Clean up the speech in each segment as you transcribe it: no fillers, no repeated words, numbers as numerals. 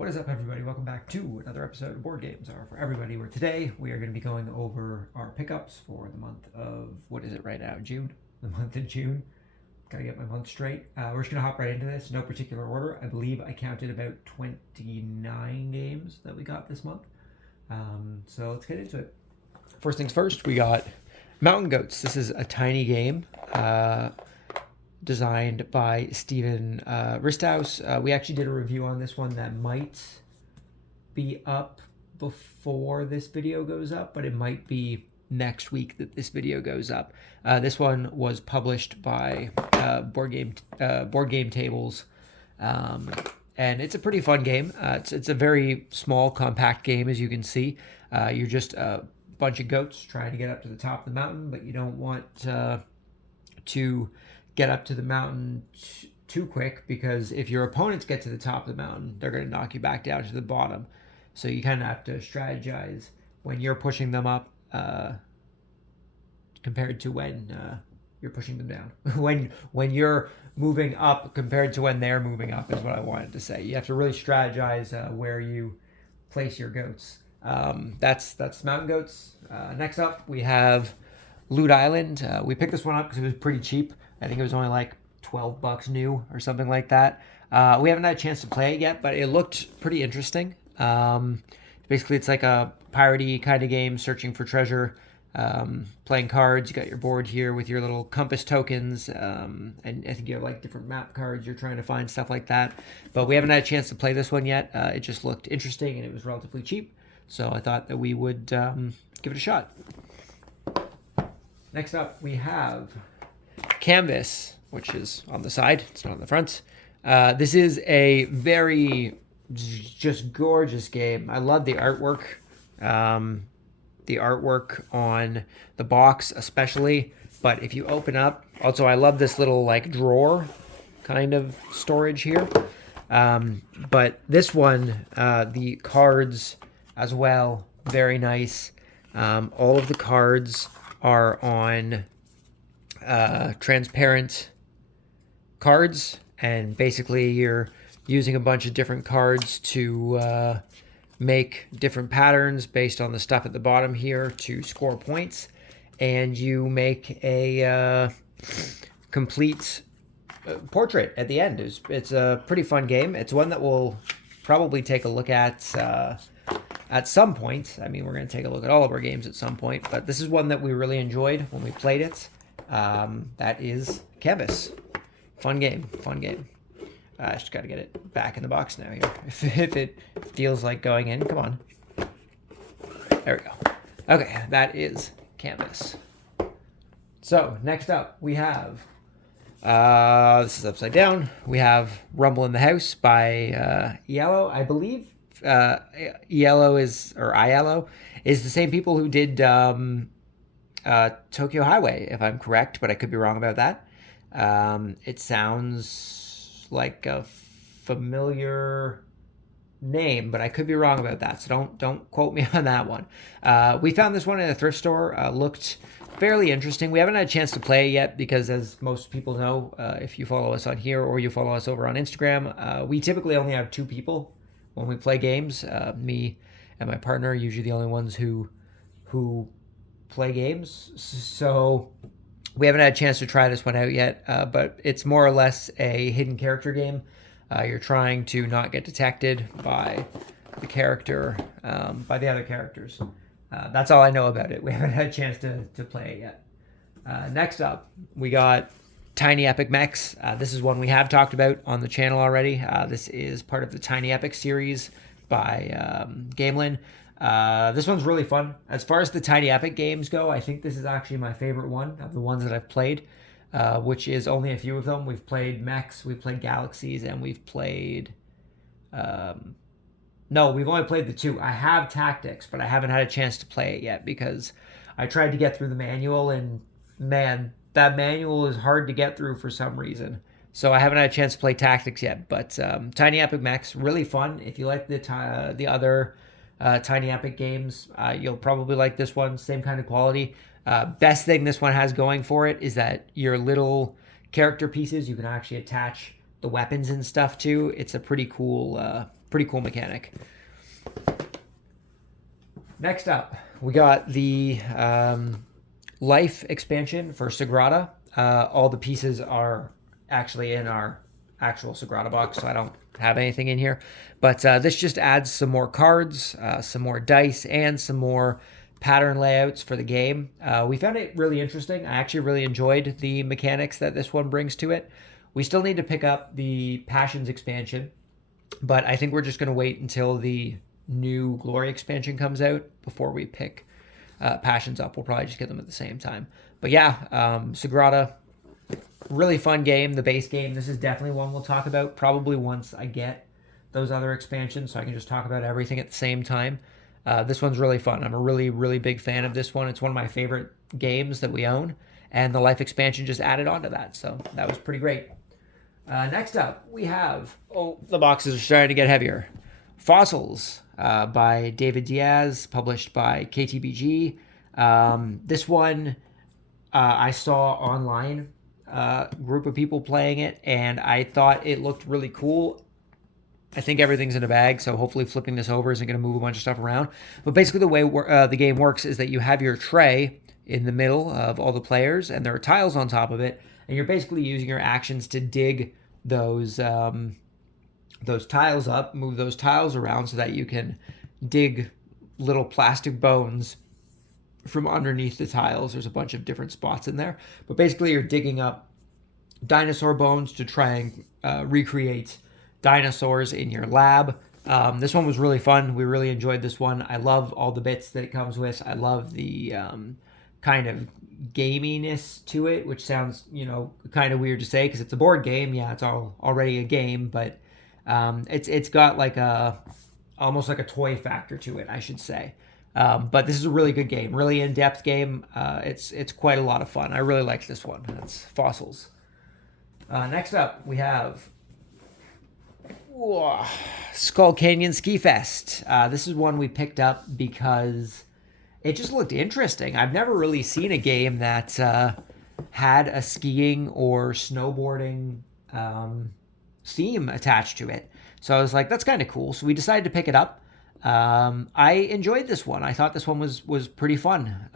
What is up, everybody? Welcome back to another episode of Board Games Are For Everybody, where today we are going to be going over our pickups for the month of, what is it right now, June? The month of June. Gotta get my month straight. We're just going to hop right into this, no particular order. I believe I counted about 29 games that we got this month. So let's get into it. First things first, we got Mountain Goats. This is a tiny game designed by Steven Risthaus. We actually did a review on this one that might be up before this video goes up, but it might be next week that this video goes up. This one was published by Board Game Tables, and it's a pretty fun game. It's a very small, compact game, as you can see. You're just a bunch of goats trying to get up to the top of the mountain, but you don't want to get up to the mountain too quick, because if your opponents get to the top of the mountain, they're going to knock you back down to the bottom. So you kind of have to strategize when you're pushing them up compared to when you're pushing them down. when you're moving up compared to when they're moving up is what I wanted to say. You have to really strategize where you place your goats. That's Mountain Goats. Next up, we have Lude Island. We picked this one up because it was pretty cheap. I think it was only like $12 new or something like that. We haven't had a chance to play it yet, but it looked pretty interesting. Basically, it's like a piratey kind of game, searching for treasure, playing cards. You got your board here with your little compass tokens, and I think you have like different map cards. You're trying to find stuff like that. But we haven't had a chance to play this one yet. It just looked interesting, and it was relatively cheap. So I thought that we would give it a shot. Next up, we have Canvas, which is on the side. It's not on the front. This is a very just gorgeous game. I love the artwork. The artwork on the box especially. But if you open up, also I love this little like drawer kind of storage here. But this one, the cards as well, very nice. All of the cards are on transparent cards, and basically you're using a bunch of different cards to make different patterns based on the stuff at the bottom here to score points, and you make a complete portrait at the end. It's a pretty fun game. It's one that we'll probably take a look at some point. I mean, we're going to take a look at all of our games at some point, but this is one that we really enjoyed when we played it. That is Canvas. Fun game. I just got to get it back in the box now here. If it feels like going in, come on. There we go. Okay, that is Canvas. So, next up, we have, this is upside down. We have Rumble in the House by Yellow, I believe. Yellow is the same people who did Tokyo Highway, if I'm correct, but I could be wrong about that. It sounds like a familiar name, but I could be wrong about that, so don't quote me on that one. We found this one in a thrift store. Looked fairly interesting. We haven't had a chance to play it yet because, as most people know, if you follow us on here or you follow us over on Instagram, we typically only have two people when we play games. Me and my partner are usually the only ones who play games. So we haven't had a chance to try this one out yet, but it's more or less a hidden character game. You're trying to not get detected by the character, by the other characters. That's all I know about it. We haven't had a chance to play it yet. Next up, we got Tiny Epic Mechs. This is one we have talked about on the channel already. This is part of the Tiny Epic series by Gamelin. This one's really fun. As far as the Tiny Epic games go, I think this is actually my favorite one of the ones that I've played, which is only a few of them. We've played Mechs, we've played Galaxies, and we've played... No, we've only played the two. I have Tactics, but I haven't had a chance to play it yet because I tried to get through the manual, and man, that manual is hard to get through for some reason. So I haven't had a chance to play Tactics yet, but Tiny Epic Mechs, really fun. If you like the other Tiny Epic games, you'll probably like this one. Same kind of quality. Best thing this one has going for it is that your little character pieces you can actually attach the weapons and stuff to. It's a pretty cool pretty cool mechanic. Next up, we got the life expansion for Sagrada. All the pieces are actually in our actual Sagrada box, so I don't have anything in here. But this just adds some more cards, some more dice, and some more pattern layouts for the game. We found it really interesting. I actually really enjoyed the mechanics that this one brings to it. We still need to pick up the Passions expansion, but I think we're just going to wait until the new Glory expansion comes out before we pick Passions up. We'll probably just get them at the same time. But yeah, Sagrada, really fun game. The base game, this is definitely one we'll talk about probably once I get those other expansions, so I can just talk about everything at the same time. This one's really fun. I'm a really, really big fan of this one. It's one of my favorite games that we own, and the life expansion just added on to that, so that was pretty great. Next up, we have, the boxes are starting to get heavier. Fossils by David Diaz, published by KTBG. This one I saw online, group of people playing it, and I thought it looked really cool. I think everything's in a bag, so hopefully flipping this over isn't going to move a bunch of stuff around. But basically the way the game works is that you have your tray in the middle of all the players, and there are tiles on top of it, and you're basically using your actions to dig those tiles up, move those tiles around so that you can dig little plastic bones from underneath the tiles. There's a bunch of different spots in there, but basically you're digging up dinosaur bones to try and recreate dinosaurs in your lab. This one was really fun. We really enjoyed this one. I love all the bits that it comes with. I love the kind of gaminess to it, which sounds, kind of weird to say because it's a board game. Yeah, it's already a game, but it's got like almost like a toy factor to it, I should say. But this is a really good game, really in-depth game. It's quite a lot of fun. I really liked this one. That's Fossils. Next up, we have Skull Canyon Ski Fest. This is one we picked up because it just looked interesting. I've never really seen a game that had a skiing or snowboarding theme attached to it. So I was like, that's kind of cool. So we decided to pick it up. I enjoyed this one. I thought this one was pretty fun.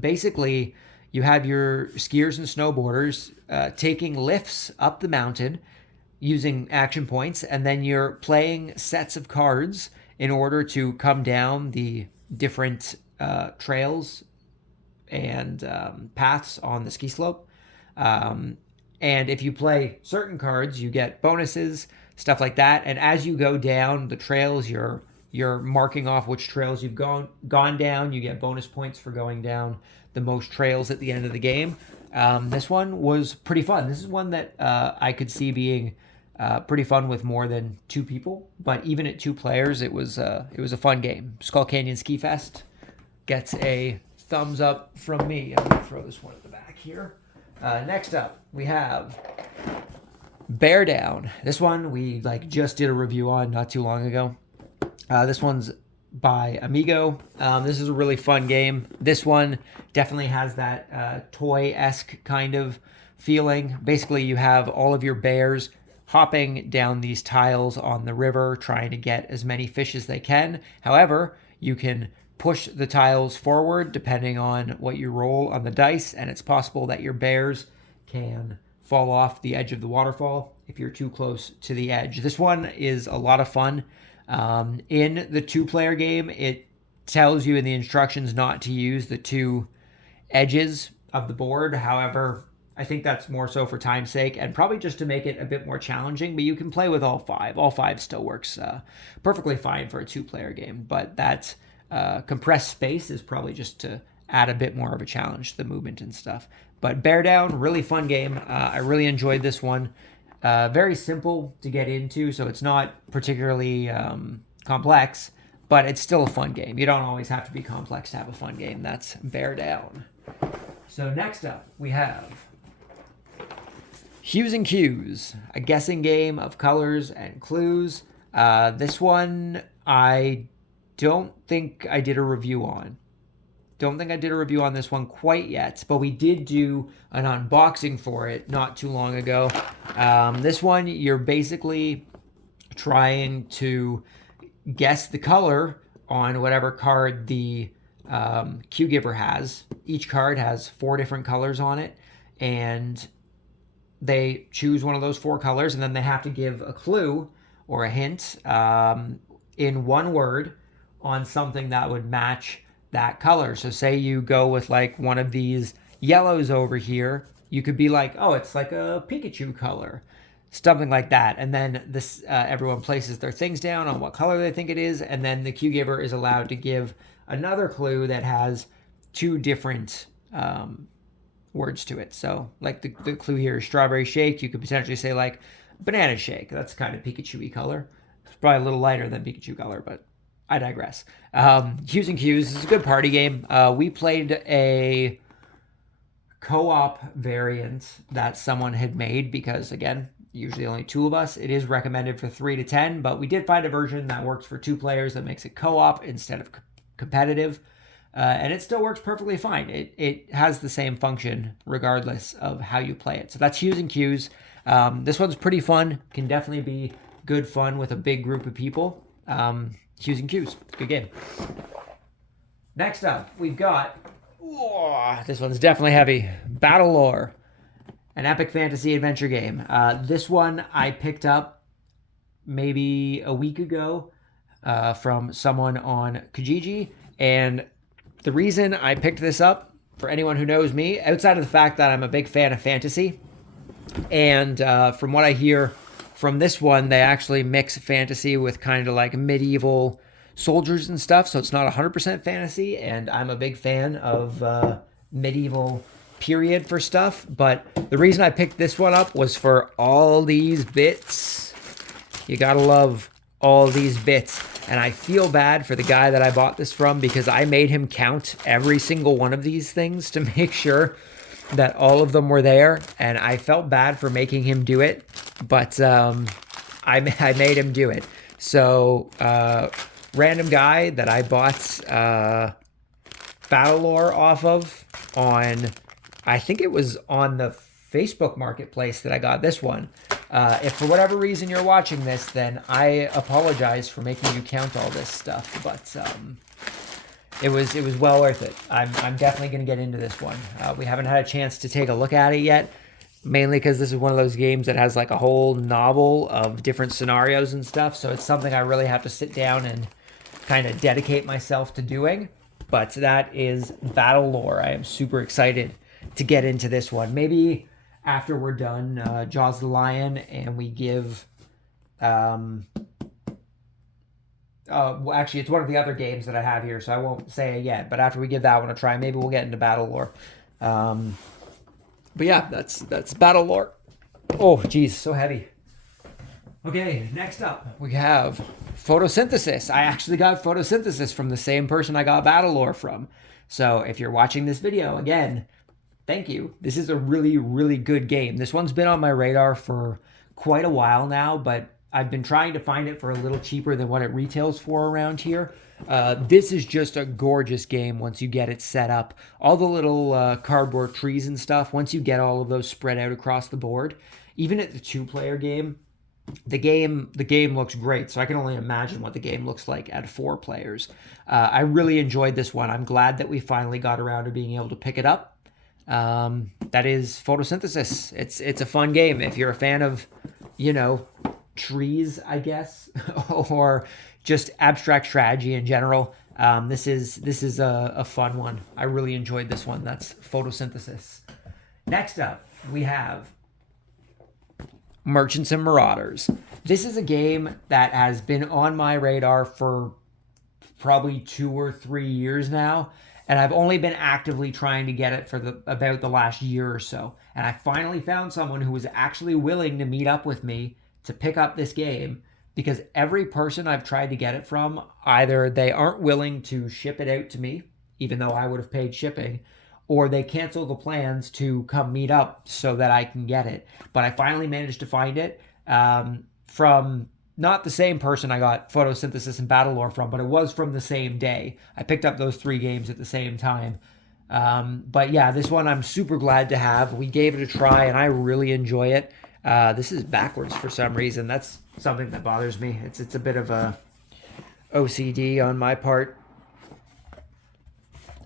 Basically, you have your skiers and snowboarders taking lifts up the mountain using action points, and then you're playing sets of cards in order to come down the different trails and paths on the ski slope. And if you play certain cards, you get bonuses, stuff like that. And as you go down the trails, you're marking off which trails you've gone down. You get bonus points for going down the most trails at the end of the game. This one was pretty fun. This is one that I could see being pretty fun with more than 2 people, but even at 2 players, it was a fun game. Skull Canyon Ski Fest gets a thumbs up from me. I'm gonna throw this one at the back here. Next up, we have Bear Down. This one we just did a review on not too long ago. This one's by Amigo. This is a really fun game. This one definitely has that toy-esque kind of feeling. Basically, you have all of your bears hopping down these tiles on the river, trying to get as many fish as they can. However, you can push the tiles forward depending on what you roll on the dice, and it's possible that your bears can fall off the edge of the waterfall if you're too close to the edge. This one is a lot of fun. In the 2-player game, it tells you in the instructions not to use the 2 edges of the board. However, I think that's more so for time's sake and probably just to make it a bit more challenging, but you can play with all 5. All 5 still works perfectly fine for a 2-player game, but that compressed space is probably just to add a bit more of a challenge to the movement and stuff. But Bear Down, really fun game. I really enjoyed this one. Very simple to get into, so it's not particularly complex, but it's still a fun game. You don't always have to be complex to have a fun game. That's Bear Down. So next up, we have Hues and Cues, a guessing game of colors and clues. This one I don't think I did a review on. Don't think I did a review on this one quite yet, but we did do an unboxing for it not too long ago. This one, you're basically trying to guess the color on whatever card the cue giver has. Each card has 4 different colors on it, and they choose one of those 4 colors, and then they have to give a clue or a hint in one word on something that would match that color. So say you go with like one of these yellows over here, you could be like, oh, it's like a Pikachu color, something like that. And then this everyone places their things down on what color they think it is, and then the cue giver is allowed to give another clue that has 2 different words to it. So like the clue here is strawberry shake. You could potentially say like banana shake. That's kind of Pikachu-y color. It's probably a little lighter than Pikachu color, but I digress. Hues and Cues is a good party game. We played a co-op variant that someone had made because, again, usually only 2 of us. It is recommended for 3 to 10, but we did find a version that works for 2 players that makes it co-op instead of competitive. And it still works perfectly fine. It has the same function regardless of how you play it. So that's Hues and Cues. This one's pretty fun. Can definitely be good fun with a big group of people. Hues and Cues. Good game. Next up, we've got... this one's definitely heavy. Battle Lore. An epic fantasy adventure game. This one I picked up maybe a week ago from someone on Kijiji. And the reason I picked this up, for anyone who knows me, outside of the fact that I'm a big fan of fantasy, and from what I hear from this one, they actually mix fantasy with kind of like medieval soldiers and stuff, so it's not 100% fantasy, and I'm a big fan of medieval period for stuff, but the reason I picked this one up was for all these bits. You gotta love all these bits. And I feel bad for the guy that I bought this from because I made him count every single one of these things to make sure that all of them were there. And I felt bad for making him do it, but I made him do it. So random guy that I bought Battle Lore off of on, I think it was on the Facebook Marketplace that I got this one. If for whatever reason you're watching this, then I apologize for making you count all this stuff, but it was well worth it. I'm definitely going to get into this one. We haven't had a chance to take a look at it yet, mainly because this is one of those games that has like a whole novel of different scenarios and stuff, so it's something I really have to sit down and kind of dedicate myself to doing. But that is Battle Lore. I am super excited to get into this one. Maybe after we're done Jaws the Lion and we give actually it's one of the other games that I have here, so I won't say it yet, but after we give that one a try, maybe we'll get into Battle Lore. But yeah, that's Battle Lore. Oh geez, so heavy. Okay, next up we have Photosynthesis. I actually got Photosynthesis from the same person I got Battle Lore from, so if you're watching this video, again, thank you. This is a really, really good game. This one's been on my radar for quite a while now, but I've been trying to find it for a little cheaper than what it retails for around here. This is just a gorgeous game once you get it set up. All the little cardboard trees and stuff, once you get all of those spread out across the board, even at the 2-player game, the game looks great. So I can only imagine what the game looks like at 4 players. I really enjoyed this one. I'm glad that we finally got around to being able to pick it up. That is Photosynthesis. It's a fun game if you're a fan of, trees, I guess, or just abstract strategy in general. This is a fun one. I really enjoyed this one. That's Photosynthesis. Next up, we have Merchants and Marauders. This is a game that has been on my radar for probably 2 or 3 years now. And I've only been actively trying to get it for about the last year or so. And I finally found someone who was actually willing to meet up with me to pick up this game, because every person I've tried to get it from, either they aren't willing to ship it out to me, even though I would have paid shipping, or they cancel the plans to come meet up so that I can get it. But I finally managed to find it from... not the same person I got Photosynthesis and Battle Lore from, but it was from the same day. I picked up those 3 games at the same time. But yeah, this one I'm super glad to have. We gave it a try, and I really enjoy it. This is backwards for some reason. That's something that bothers me. It's a bit of a OCD on my part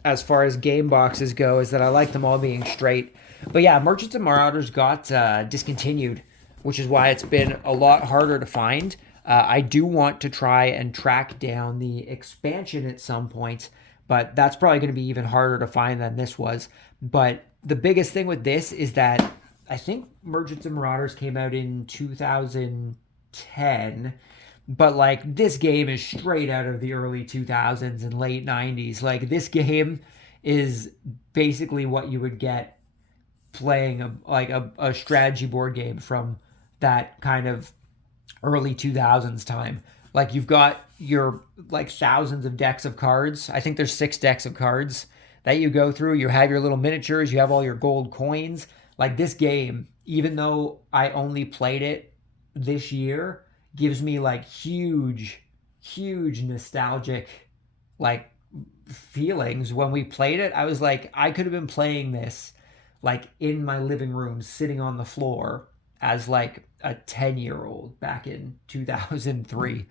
as far as game boxes go, is that I like them all being straight. But yeah, Merchants and Marauders got discontinued, which is why it's been a lot harder to find. I do want to try and track down the expansion at some point, but that's probably going to be even harder to find than this was. But the biggest thing with this is that I think Merchants and Marauders came out in 2010, but like this game is straight out of the early 2000s and late 90s. Like this game is basically what you would get playing a strategy board game from that kind of early 2000s time. Like you've got your like thousands of decks of cards. I think there's 6 decks of cards that you go through. You have your little miniatures, you have all your gold coins. Like this game, even though I only played it this year, gives me like huge nostalgic like feelings. When we played it, I was like, I could have been playing this like in my living room sitting on the floor as like a 10-year-old back in 2003.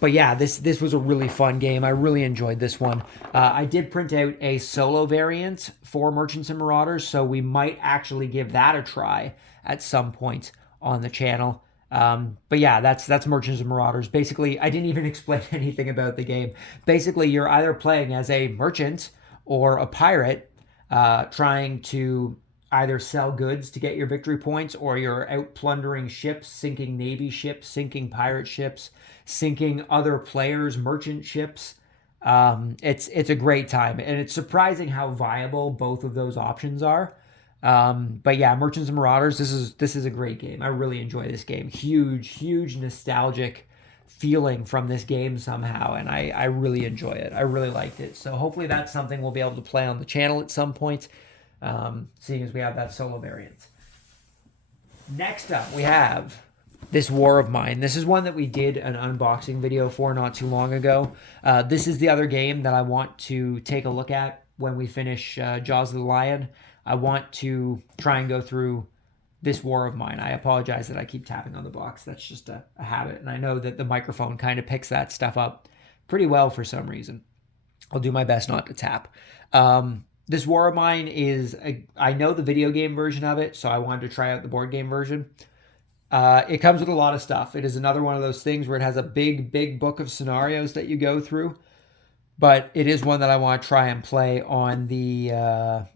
But yeah, this was a really fun game. I really enjoyed this one. I did print out a solo variant for Merchants and Marauders, so we might actually give that a try at some point on the channel. But yeah, that's Merchants and Marauders. Basically, I didn't even explain anything about the game. Basically, you're either playing as a merchant or a pirate, trying to either sell goods to get your victory points, or you're out plundering ships, sinking Navy ships, sinking pirate ships, sinking other players' merchant ships. It's a great time, and it's surprising how viable both of those options are. But yeah, Merchants and Marauders, this is a great game. I really enjoy this game. Huge nostalgic feeling from this game somehow, and I really enjoy it. I really liked it. So hopefully that's something we'll be able to play on the channel at some point, seeing as we have that solo variant. Next up, we have this War of Mine. This is one that we did an unboxing video for not too long ago. This is the other game that I want to take a look at when we finish Jaws of the Lion. I want to try and go through this War of Mine. I apologize that I keep tapping on the box. That's just a habit. And I know that the microphone kind of picks that stuff up pretty well for some reason. I'll do my best not to tap. This War of Mine is, I know the video game version of it, so I wanted to try out the board game version. It comes with a lot of stuff. It is another one of those things where it has a big book of scenarios that you go through. But it is one that I want to try and play on the...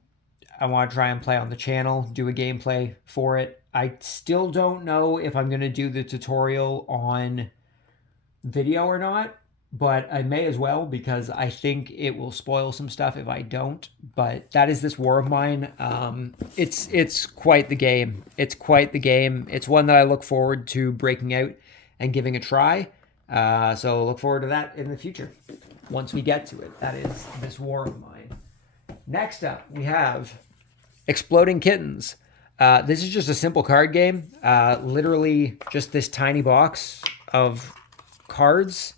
I want to try and play on the channel, do a gameplay for it. I still don't know if I'm going to do the tutorial on video or not, but I may as well, because I think it will spoil some stuff if I don't. But that is this War of Mine. It's quite the game. It's quite the game. It's one that I look forward to breaking out and giving a try. So look forward to that in the future once we get to it. That is this War of Mine. Next up, we have Exploding Kittens. This is just a simple card game. Literally just this tiny box of cards.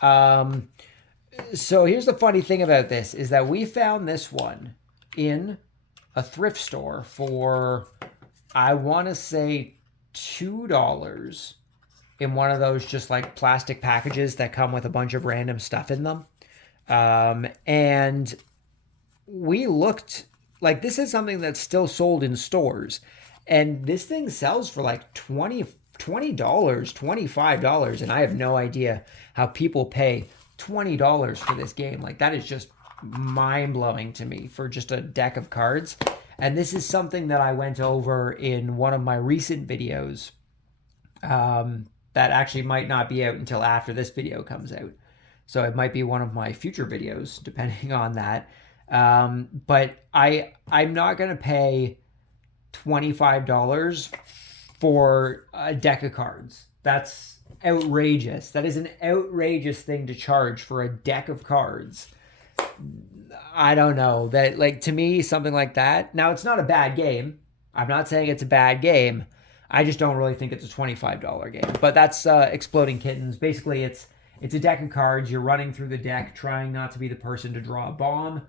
So here's the funny thing about this, is that we found this one in a thrift store for, I want to say, $2 in one of those just like plastic packages that come with a bunch of random stuff in them. And we looked, like, this is something that's still sold in stores, and this thing sells for like $20, $25, and I have no idea how people pay $20 for this game. Like, that is just mind-blowing to me for just a deck of cards. And this is something that I went over in one of my recent videos, that actually might not be out until after this video comes out. So it might be one of my future videos, depending on that. But I'm not going to pay $25 for a deck of cards. That's outrageous. That is an outrageous thing to charge for a deck of cards. I don't know. That, like, to me, something like that. Now, it's not a bad game. I'm not saying it's a bad game. I just don't really think it's a $25 game. But that's Exploding Kittens. Basically, it's a deck of cards. You're running through the deck, trying not to be the person to draw a bomb.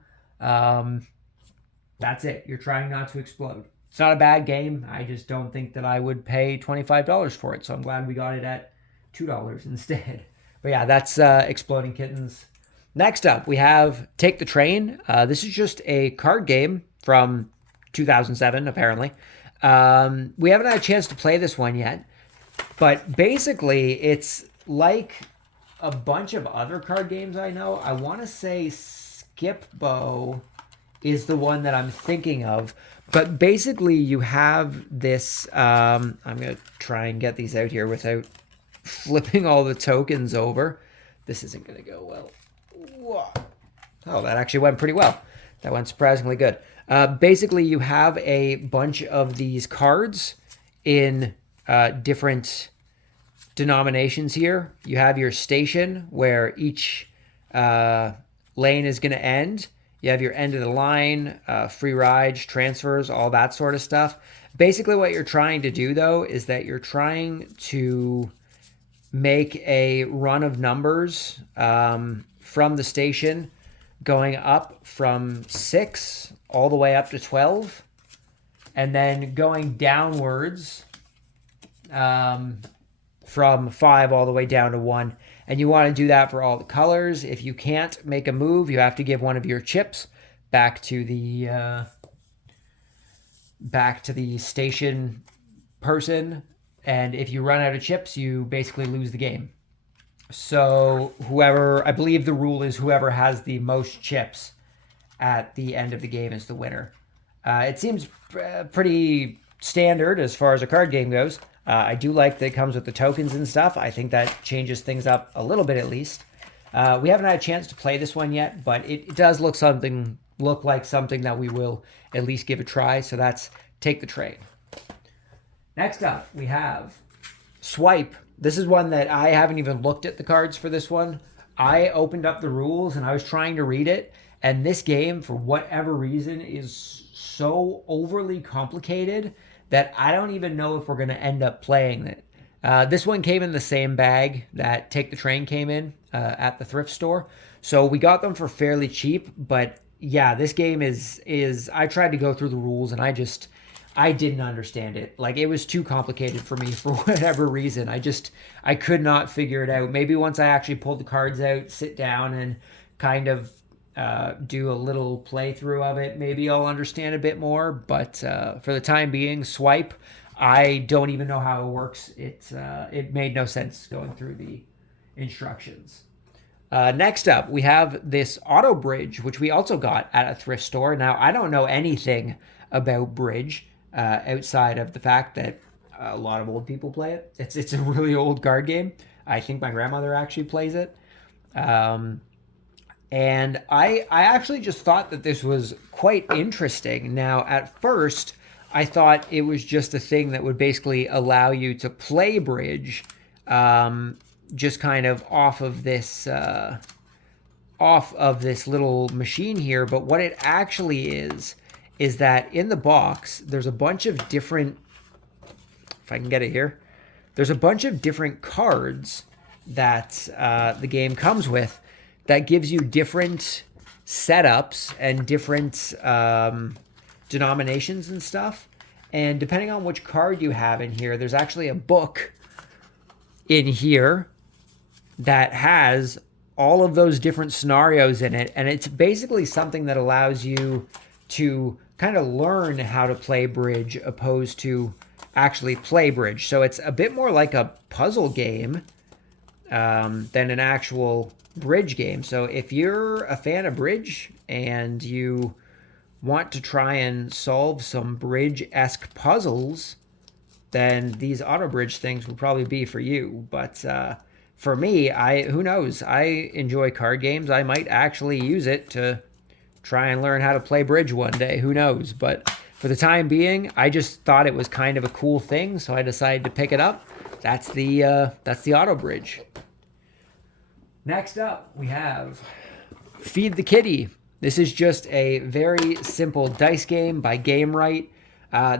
That's it. You're trying not to explode. It's not a bad game. I just don't think that I would pay $25 for it. So I'm glad we got it at $2 instead. But yeah, that's Exploding Kittens. Next up, we have Take the Train. This is just a card game from 2007, apparently. We haven't had a chance to play this one yet. But basically, it's like a bunch of other card games I know. I want to say Skip Bow is the one that I'm thinking of. But basically, you have this... I'm going to try and get these out here without flipping all the tokens over. This isn't going to go well. Whoa. Oh, that actually went pretty well. That went surprisingly good. Basically, you have a bunch of these cards in different denominations here. You have your station where each lane is going to end. You have your end of the line, free rides, transfers, all that sort of stuff. Basically, what you're trying to do, though, is that you're trying to make a run of numbers from the station going up from 6 all the way up to 12, and then going downwards from 5 all the way down to 1. And you want to do that for all the colors. If you can't make a move, you have to give one of your chips back to the station person. And if you run out of chips, you basically lose the game. So I believe the rule is whoever has the most chips at the end of the game is the winner. It seems pretty standard as far as a card game goes. I do like that it comes with the tokens and stuff. I think that changes things up a little bit at least. We haven't had a chance to play this one yet, but it does look like something that we will at least give a try. So that's Take the Train. Next up, we have Swipe. This is one that I haven't even looked at the cards for this one. I opened up the rules and I was trying to read it. And this game, for whatever reason, is so overly complicated that I don't even know if we're going to end up playing it. This one came in the same bag that Take the Train came in at the thrift store. So we got them for fairly cheap. But yeah, this game is I tried to go through the rules and I didn't understand it. Like, it was too complicated for me for whatever reason. I could not figure it out. Maybe once I actually pulled the cards out, sit down and kind of do a little playthrough of it, maybe I'll understand a bit more. But for the time being, Swipe, I don't even know how it works. It made no sense going through the instructions. Next up, we have this auto bridge, which we also got at a thrift store. Now, I don't know anything about bridge outside of the fact that a lot of old people play it. It's a really old card game. I think my grandmother actually plays it. And I actually just thought that this was quite interesting. Now, at first, I thought it was just a thing that would basically allow you to play bridge just kind of off of this little machine here. But what it actually is that in the box, there's a bunch of different, if I can get it here, there's a bunch of different cards that the game comes with that gives you different setups and different denominations and stuff. And depending on which card you have in here, there's actually a book in here that has all of those different scenarios in it. And it's basically something that allows you to kind of learn how to play bridge opposed to actually play bridge. So it's a bit more like a puzzle game than an actual bridge game. So if you're a fan of bridge and you want to try and solve some bridge-esque puzzles, then these auto bridge things would probably be for you. But for me, who knows? I enjoy card games. I might actually use it to try and learn how to play bridge one day. Who knows? But for the time being, I just thought it was kind of a cool thing, so I decided to pick it up. That's the auto bridge. Next up, we have Feed the Kitty. This is just a very simple dice game by Game Right.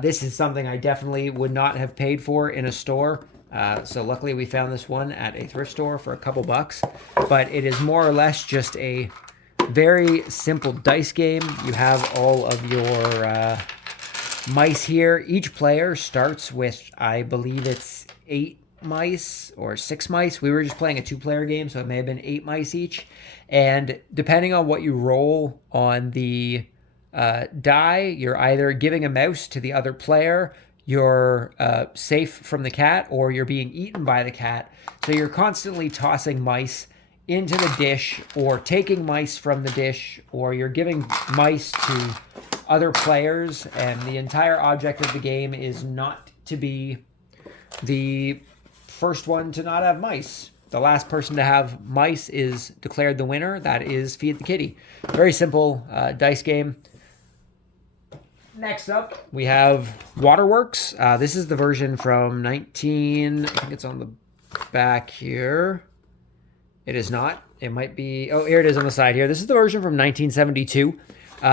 This is something I definitely would not have paid for in a store. So luckily we found this one at a thrift store for a couple bucks. But it is more or less just a very simple dice game. You have all of your mice here. Each player starts with, I believe it's 8 mice or 6 mice. We were just playing a 2-player game, so it may have been 8 mice each. And depending on what you roll on the die, you're either giving a mouse to the other player, you're safe from the cat, or you're being eaten by the cat. So you're constantly tossing mice into the dish, or taking mice from the dish, or you're giving mice to other players, and the entire object of the game is not to be the first one to not have mice. The last person to have mice is declared the winner. That is Feed the Kitty. Very simple dice game. Next up, we have Waterworks. This is the version from I think it's on the back here. It is not. It might be, oh, here it is on the side here. This is the version from 1972.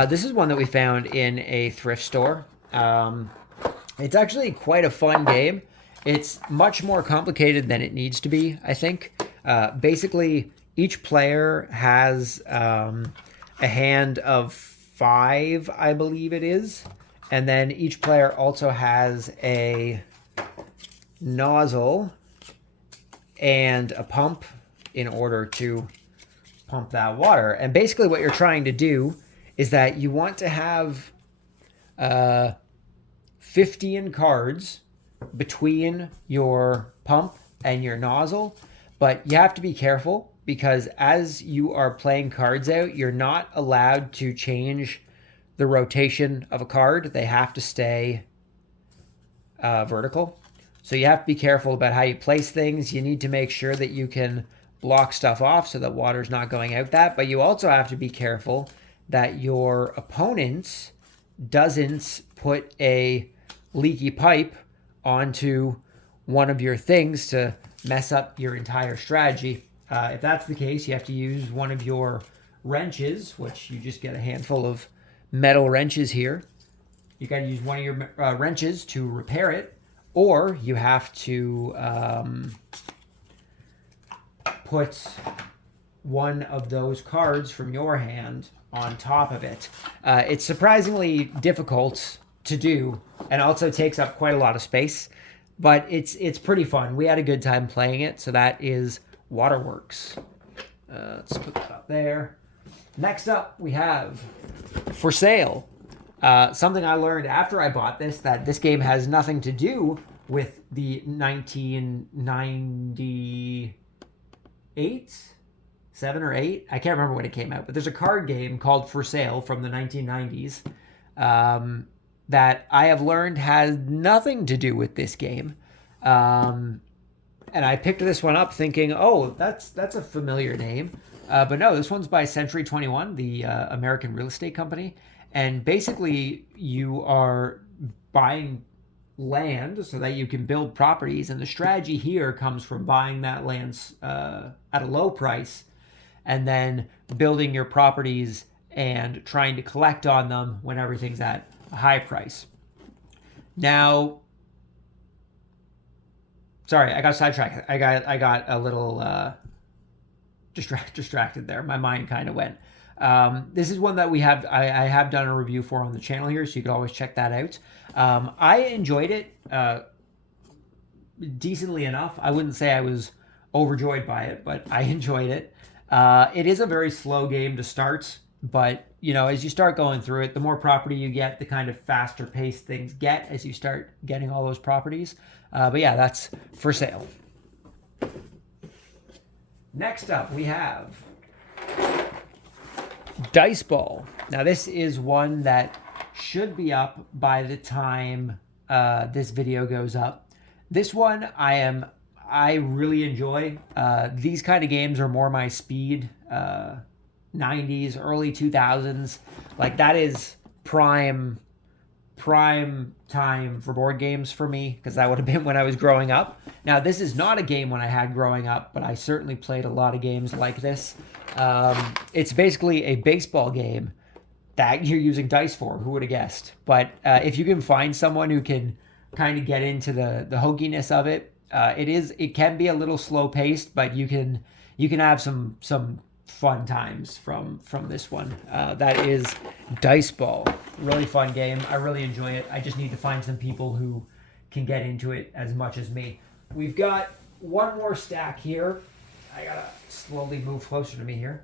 This is one that we found in a thrift store. It's actually quite a fun game. It's much more complicated than it needs to be, I think. Basically, each player has a hand of 5, I believe it is. And then each player also has a nozzle and a pump in order to pump that water. And basically what you're trying to do is that you want to have 15 cards between your pump and your nozzle, but you have to be careful because as you are playing cards out, you're not allowed to change the rotation of a card. They have to stay vertical. So you have to be careful about how you place things. You need to make sure that you can block stuff off so that water's not going out that, but you also have to be careful that your opponent doesn't put a leaky pipe onto one of your things to mess up your entire strategy. If that's the case, you have to use one of your wrenches, which you just get a handful of metal wrenches here. You got to use one of your wrenches to repair it, or you have to put one of those cards from your hand on top of it. It's surprisingly difficult to do and also takes up quite a lot of space, but it's pretty fun. We had a good time playing it, so that is Waterworks. Let's put that up there. Next up, we have For Sale. Something I learned after I bought this, that this game has nothing to do with the 1998, 7 or 8, I can't remember when it came out, but there's a card game called For Sale from the 1990s that I have learned has nothing to do with this game. And I picked this one up thinking, oh, that's a familiar name. But no, this one's by Century 21, the American real estate company. And basically, you are buying land so that you can build properties. And the strategy here comes from buying that land at a low price and then building your properties and trying to collect on them when everything's at a high price. Now, sorry, I got sidetracked. I got a little distracted there. My mind kind of went. This is one that I have done a review for on the channel here, so you can always check that out. I enjoyed it decently enough. I wouldn't say I was overjoyed by it, but I enjoyed it. It is a very slow game to start, but as you start going through it, the more property you get, the kind of faster paced things get as you start getting all those properties. But yeah, that's For Sale. Next up, we have Dice Ball. Now, this is one that should be up by the time this video goes up. This one I really enjoy. These kind of games are more my speed. 90s, early 2000s. Like, that is prime time for board games for me, because that would have been when I was growing up. Now, this is not a game when I had growing up, but I certainly played a lot of games like this. It's basically a baseball game that you're using dice for. Who would have guessed? But if you can find someone who can kind of get into the hokiness of it, it can be a little slow paced, but you can have some fun times from this one. That is Dice Ball. Really fun game. I really enjoy it. I just need to find some people who can get into it as much as me. We've got one more stack here. I gotta slowly move closer to me here.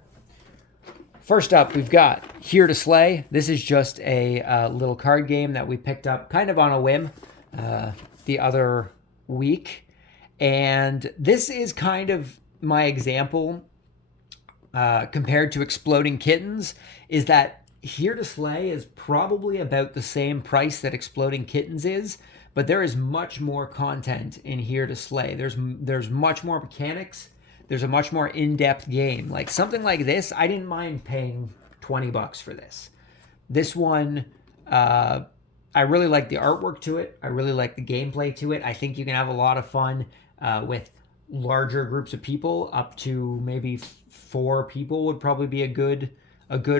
First up, we've got Here to Slay. This is just a little card game that we picked up kind of on a whim the other week. And this is kind of my example compared to Exploding Kittens, is that Here to Slay is probably about the same price that Exploding Kittens is, but there is much more content in Here to Slay. There's much more mechanics. There's a much more in-depth game. Like something like this, I didn't mind paying $20 for this. This one, I really like the artwork to it. I really like the gameplay to it. I think you can have a lot of fun with larger groups of people. Up to maybe 4 people would probably be a good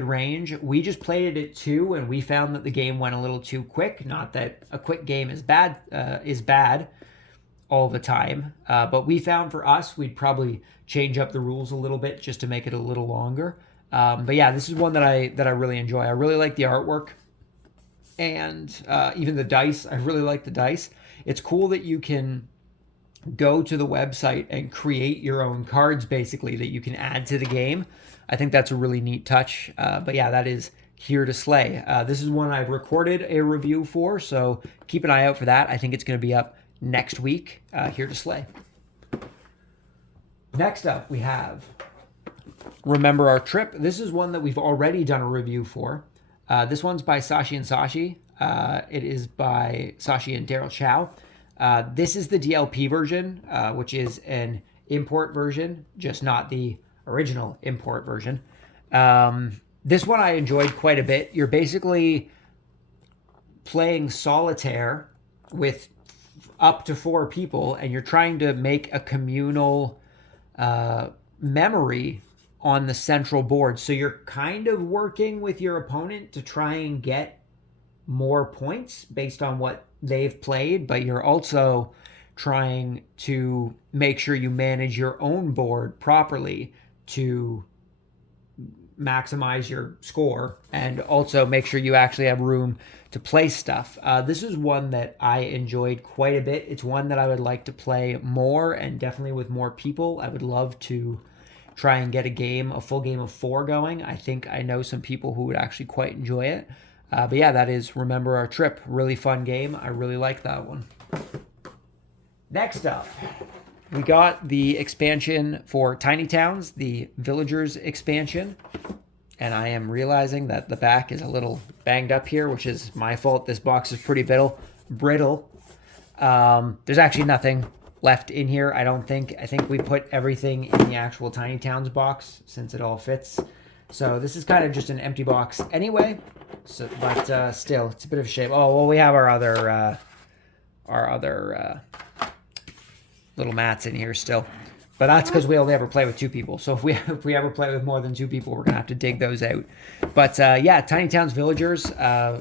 range. We just played it at 2, and we found that the game went a little too quick. Not that a quick game is bad all the time, but we found for us we'd probably change up the rules a little bit just to make it a little longer. But yeah, this is one that I really enjoy. I really like the artwork, and even the dice. I really like the dice. It's cool that you can go to the website and create your own cards, basically, that you can add to the game. I think that's a really neat touch. But yeah, that is Here to Slay. This is one I've recorded a review for, so keep an eye out for that. I think it's going to be up next week. Here to Slay. Next up, we have Remember Our Trip. This is one that we've already done a review for. This one's by Sashi and Sashi. It is by Sashi and Daryl Chow. This is the DLP version, which is an import version, just not the original import version. This one I enjoyed quite a bit. You're basically playing solitaire with up to 4 people, and you're trying to make a communal memory on the central board. So you're kind of working with your opponent to try and get more points based on what they've played, but you're also trying to make sure you manage your own board properly to maximize your score and also make sure you actually have room to play stuff. This is one that I enjoyed quite a bit. It's one that I would like to play more, and definitely with more people. I would love to try and get a full game of 4 going. I think I know some people who would actually quite enjoy it. But yeah, that is Remember Our Trip. Really fun game. I really like that one. Next up, we got the expansion for Tiny Towns, the Villagers expansion. And I am realizing that the back is a little banged up here, which is my fault. This box is pretty brittle. There's actually nothing left in here, I don't think. I think we put everything in the actual Tiny Towns box since it all fits. So this is kind of just an empty box anyway. So, but still, it's a bit of a shame. Oh, well, we have our other little mats in here still. But that's because we only ever play with 2 people. So if we ever play with more than 2 people, we're going to have to dig those out. But yeah, Tiny Towns Villagers,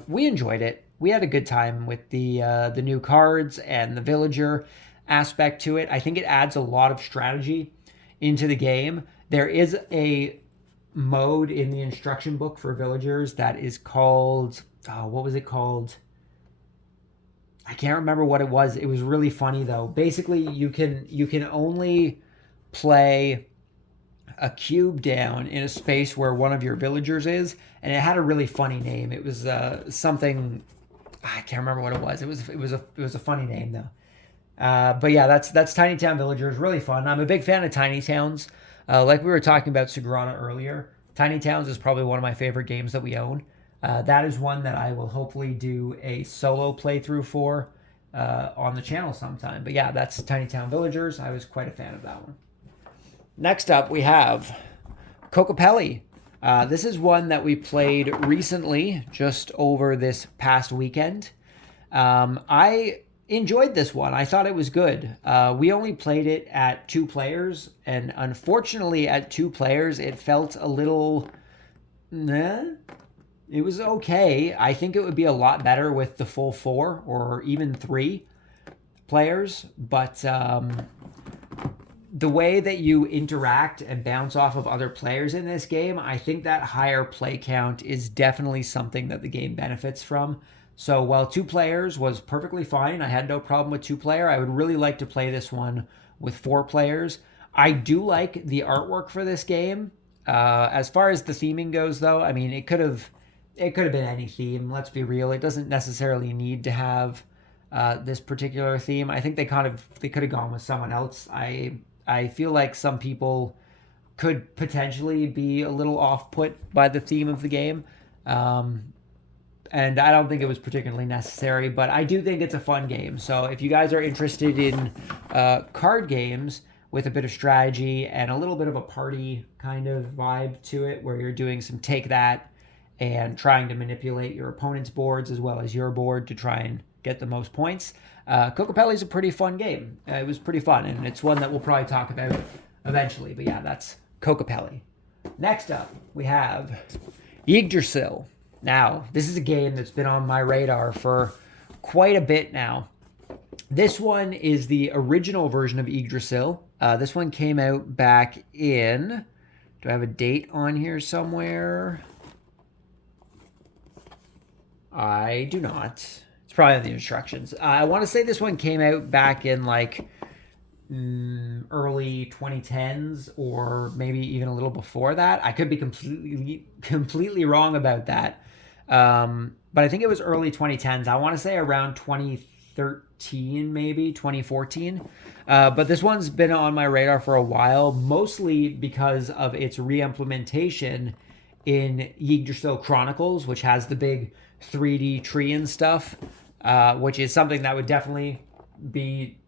we enjoyed it. We had a good time with the new cards and the villager aspect to it. I think it adds a lot of strategy into the game. There is a mode in the instruction book for villagers that is called, what was it called? I can't remember what it was. It was really funny though. Basically, you can only play a cube down in a space where one of your villagers is, and it had a really funny name. It was something, I can't remember what it was. It was a funny name though. But yeah, that's Tiny Town Villagers. Really fun. I'm a big fan of Tiny Towns. Like we were talking about Sagrada earlier, Tiny Towns is probably one of my favorite games that we own. That is one that I will hopefully do a solo playthrough for on the channel sometime. But yeah, that's Tiny Town Villagers. I was quite a fan of that one. Next up, we have Kokopelli. This is one that we played recently, just over this past weekend. I enjoyed this one. I thought it was good. We only played it at 2 players, and unfortunately at 2 players, it felt a little... It was okay. I think it would be a lot better with the full 4 or even 3 players, but the way that you interact and bounce off of other players in this game, I think that higher play count is definitely something that the game benefits from. So while 2 players was perfectly fine, I had no problem with 2 player. I would really like to play this one with 4 players. I do like the artwork for this game. As far as the theming goes, though, I mean, it could have been any theme. Let's be real; it doesn't necessarily need to have this particular theme. I think they could have gone with someone else. I feel like some people could potentially be a little off put by the theme of the game. And I don't think it was particularly necessary, but I do think it's a fun game. So if you guys are interested in card games with a bit of strategy and a little bit of a party kind of vibe to it, where you're doing some take that and trying to manipulate your opponent's boards as well as your board to try and get the most points, Kokopelli is a pretty fun game. It was pretty fun, and it's one that we'll probably talk about eventually. But yeah, that's Kokopelli. Next up, we have Yggdrasil. Now, this is a game that's been on my radar for quite a bit now. This one is the original version of Yggdrasil. This one came out back in... Do I have a date on here somewhere? I do not. It's probably in the instructions. I want to say this one came out back in like early 2010s or maybe even a little before that. I could be completely wrong about that. But I think it was early 2010s. I want to say around 2013, maybe 2014. But this one's been on my radar for a while, mostly because of its re-implementation in Yggdrasil Chronicles, which has the big 3D tree and stuff, which is something that would definitely be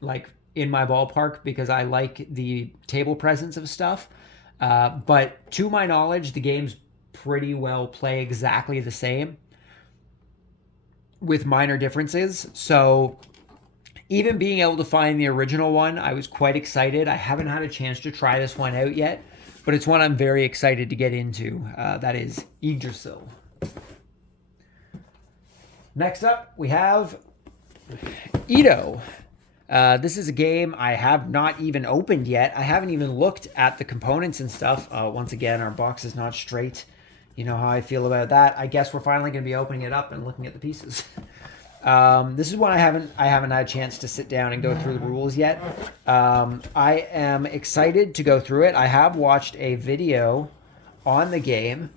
like in my ballpark because I like the table presence of stuff. But to my knowledge, the game's pretty well play exactly the same with minor differences. So even being able to find the original one, I was quite excited. I haven't had a chance to try this one out yet, but it's one I'm very excited to get into. That is Yggdrasil. Next up, we have Edo. This is a game I have not even opened yet. I haven't even looked at the components and stuff. Once again, our box is not straight. You know how I feel about that. I guess we're finally going to be opening it up and looking at the pieces. This is one I haven't had a chance to sit down and go through the rules yet. I am excited to go through it. I have watched a video on the game,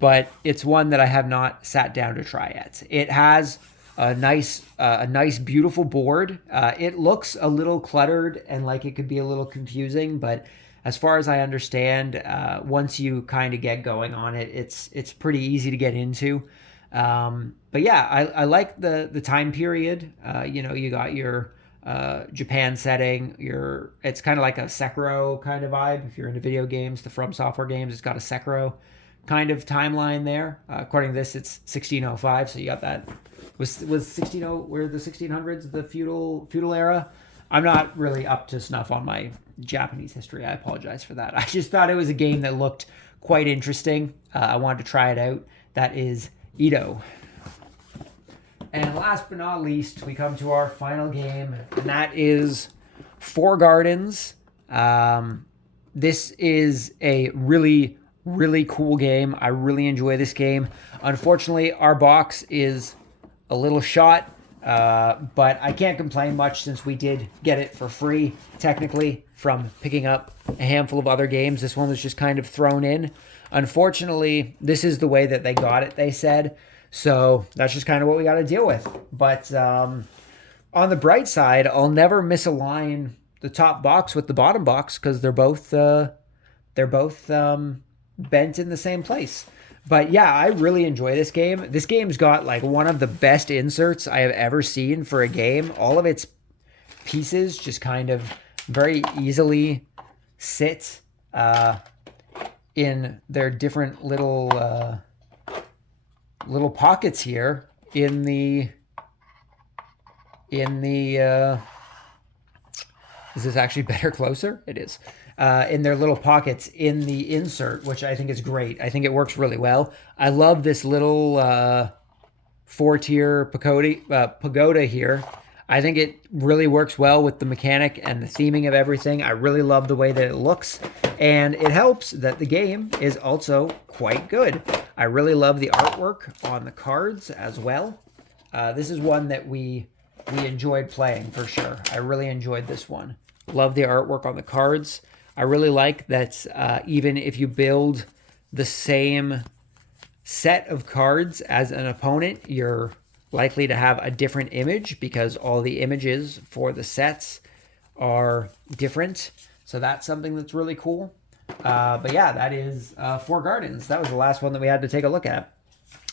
but it's one that I have not sat down to try yet. It has a nice, beautiful board. It looks a little cluttered and like it could be a little confusing, but as far as I understand, once you kind of get going on it, it's pretty easy to get into. But yeah, I like the time period. You got your Japan setting. It's kind of like a Sekiro kind of vibe. If you're into video games, the From Software games, it's got a Sekiro kind of timeline there. According to this, it's 1605, so you got that. Was 1600 were the 1600s the feudal era? I'm not really up to snuff on my Japanese history. I apologize for that. I just thought it was a game that looked quite interesting. I wanted to try it out. That is Edo. And last but not least, we come to our final game, and that is Four Gardens. This is a really, really cool game. I really enjoy this game. Unfortunately, our box is a little shot, but I can't complain much since we did get it for free, technically, from picking up a handful of other games. This one was just kind of thrown in. Unfortunately, this is the way that they got it, they said. So that's just kind of what we got to deal with. But on the bright side, I'll never misalign the top box with the bottom box because they're both bent in the same place. But yeah, I really enjoy this game. This game's got like one of the best inserts I have ever seen for a game. All of its pieces just kind of very easily sit in their different little pockets here in the is this actually better closer? It is. In their little pockets in the insert, which I think is great. I think it works really well. I love this little 4-tier pagoda here. I think it really works well with the mechanic and the theming of everything. I really love the way that it looks, and it helps that the game is also quite good. I really love the artwork on the cards as well. This is one that we enjoyed playing for sure. I really enjoyed this one. Love the artwork on the cards. I really like that even if you build the same set of cards as an opponent, you're likely to have a different image because all the images for the sets are different. So that's something that's really cool. But yeah, that is Four Gardens. That was the last one that we had to take a look at.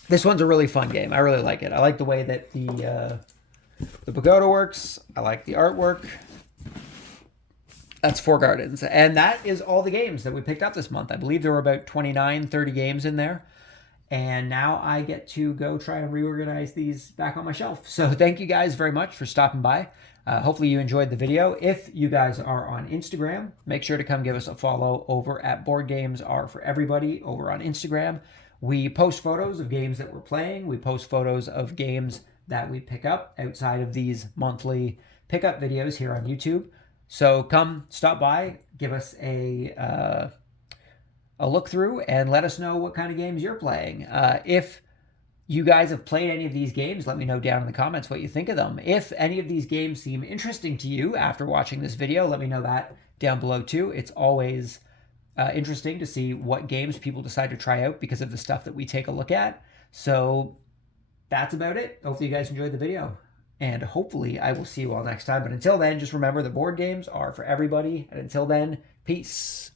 This one's a really fun game. I really like it. I like the way that the pagoda works. I like the artwork. That's Four Gardens. And that is all the games that we picked up this month. I believe there were about 29, 30 games in there. And now I get to go try and reorganize these back on my shelf. So thank you guys very much for stopping by. Hopefully you enjoyed the video. If you guys are on Instagram, make sure to come give us a follow over at Board Games Are For Everybody over on Instagram. We post photos of games that we're playing. We post photos of games that we pick up outside of these monthly pickup videos here on YouTube. So come stop by, give us a look through, and let us know what kind of games you're playing. If you guys have played any of these games, let me know down in the comments what you think of them. If any of these games seem interesting to you after watching this video, let me know that down below too. It's always interesting to see what games people decide to try out because of the stuff that we take a look at. So that's about it. Hopefully you guys enjoyed the video, and hopefully I will see you all next time. But until then, just remember the board games are for everybody. And until then, peace.